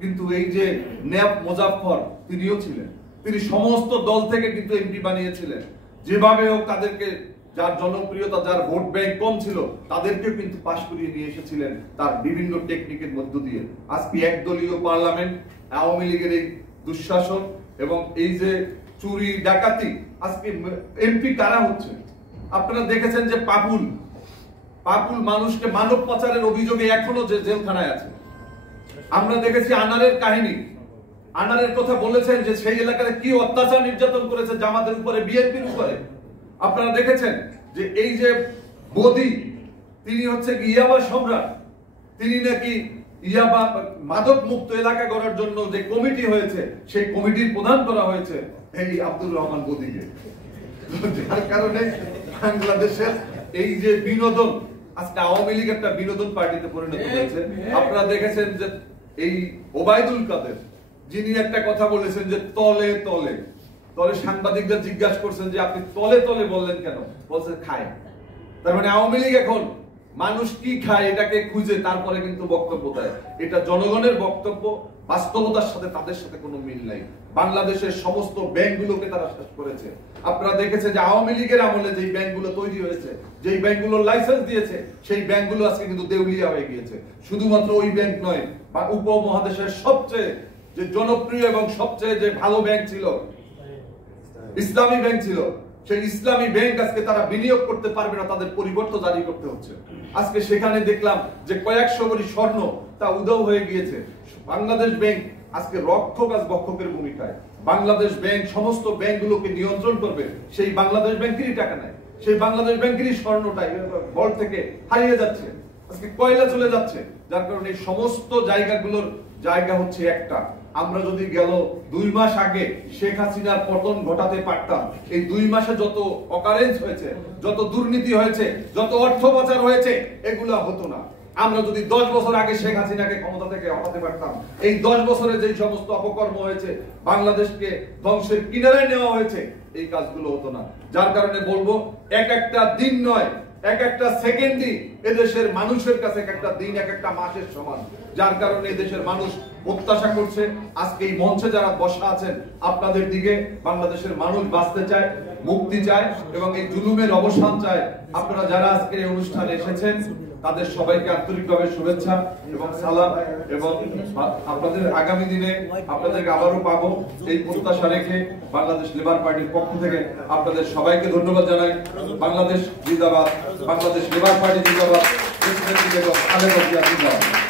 কিন্তু এই যে নেপ মোজাফফর তিনিও ছিলেন, তিনি সমস্ত দল থেকে কিন্তু এমপি বানিয়েছিলেন। যেভাবে হোক তাদেরকে, যার জনপ্রিয়তা, যার ভোট ব্যাংক কম ছিল, তাদেরকেও কিন্তু পাশ করিয়ে নিয়ে এসেছিলেন তার বিভিন্ন টেকনিকের মধ্য দিয়ে। আজকে একদলীয় পার্লামেন্ট, আওয়ামী লীগের এই দুঃশাসন এবং এই যে চুরি ডাকাতি, আজকে এমপি কারা হচ্ছে আপনারা দেখেছেন যে পাপুল মানুষকে মানব পাচারের অভিযোগে এখনো যে জেলখানায় আছে। আমরা দেখেছি আনারের কাহিনী, আনারের কথা বলেছেন যে সেই এলাকায় কি অত্যাচার নির্যাতন করেছে জামাতের উপরে, বিএনপির উপরে। আপনারা দেখেছেন যে এই যে মোদি, তিনি হচ্ছে ইয়াবা সম্রাট, তিনি নাকি ইয়াবা মাদক মুক্ত এলাকা করার জন্য যে কমিটি হয়েছে, সেই কমিটির প্রধান করা হয়েছে এই আব্দুর রহমান মোদিকে। যার কারণে বাংলাদেশের এই যে বিনোদন, আজকে আওয়ামী লীগ একটা বিনোদন পার্টিতে পরিণত হয়েছে। আপনারা দেখেছেন যে এই ওবায়দুল কাদের, যিনি একটা কথা বলেছেন যে তলে তলে তলে, সাংবাদিকদের জিজ্ঞাসা করছেন যে আপনি তলে তলে বললেন কেন, বলছেন খায়। তার মানে আওয়ামী লীগ এখন মানুষ কি খায় এটাকে খুঁজে তারপরে কিন্তু বক্তব্য দেয়। এটা জনগণের বক্তব্য, বাস্তবতার সাথে তাদের সাথে কোনো মিল নাই। বাংলাদেশের সমস্ত ব্যাংকগুলোকে তারা শেষ করেছে। আপনারা দেখেছেন যে আওয়ামী লীগের আমলে যেই ব্যাংকগুলো তৈরি হয়েছে, যেই ব্যাংকগুলোর লাইসেন্স দিয়েছে, সেই ব্যাংকগুলো আজকে কিন্তু দেউলিয়া হয়ে গিয়েছে। শুধুমাত্র ওই ব্যাংক নয়, বা উপমহাদেশের সবচেয়ে যে জনপ্রিয় এবং সবচেয়ে যে ভালো ব্যাংক ছিল, ইসলামী ব্যাংক ছিল, সেই ইসলামী ব্যাংক আজকে তারা বিনিয়োগ করতে পারবে না, তাদের পরিবর্তন জারি করতে হচ্ছে। আজকে সেখানে দেখলাম যে কয়েকশো ভরি স্বর্ণ তা উধাও হয়ে গিয়েছে। বাংলাদেশ ব্যাংক আজকে রক্ষক আজ বক্ষকের ভূমিকায়। বাংলাদেশ ব্যাংক সমস্ত ব্যাংকগুলোকে নিয়ন্ত্রণ করবে, সেই বাংলাদেশ ব্যাংকেরই টাকা নেয়, সেই বাংলাদেশ ব্যাংকেরই স্বর্ণটাই ভল্ট থেকে হারিয়ে যাচ্ছে, আজকে কয়লা চলে যাচ্ছে। যার কারণে এই সমস্ত জায়গাগুলোর জায়গা হচ্ছে একটা। আমরা যদি গেল 2 মাস আগে শেখ হাসিনার পতন ঘটাতে পারতাম, এই 2 মাসে যত অকারেন্স হয়েছে, যত দুর্নীতি হয়েছে, যত অর্থ পাচার হয়েছে, এগুলা হতো না। আমরা যদি 10 বছর আগে শেখ হাসিনাকে ক্ষমতা থেকে হটাতে পারতাম, এই 10 বছরে যে সমস্ত অপকর্ম হয়েছে, বাংলাদেশকে ধ্বংসের কিনারায় নেওয়া হয়েছে, এই কাজগুলো হতো না। যার কারণে বলবো, এক একটা দিন নয়, এক একটা সেকেন্ডই এদেশের মানুষের কাছে এক একটা দিন, এক একটা মাসের সমান। যার কারণে এদেশের মানুষ প্রত্যাশা করছে, আজকে এই মঞ্চে যারা বসা আছেন, আপনাদের দিকে বাংলাদেশের মানুষ বাঁচতে চায়, মুক্তি চায় এবং এই জুলুমের অবসান চায়। আপনারা যারা আজকে এই অনুষ্ঠানে এসেছেন, তাদের সবাইকে আন্তরিকভাবে শুভেচ্ছা এবং সালাম, এবং আপনাদের আগামী দিনে আপনাদেরকে আবারও পাবো এই প্রত্যাশা রেখে বাংলাদেশ লেবার পার্টির পক্ষ থেকে আপনাদের সবাইকে ধন্যবাদ জানাই। বাংলাদেশ জিন্দাবাদ, বাংলাদেশ লেবার পার্টি জিন্দাবাদ, প্রেসিডেন্ট জিন্দাবাদ।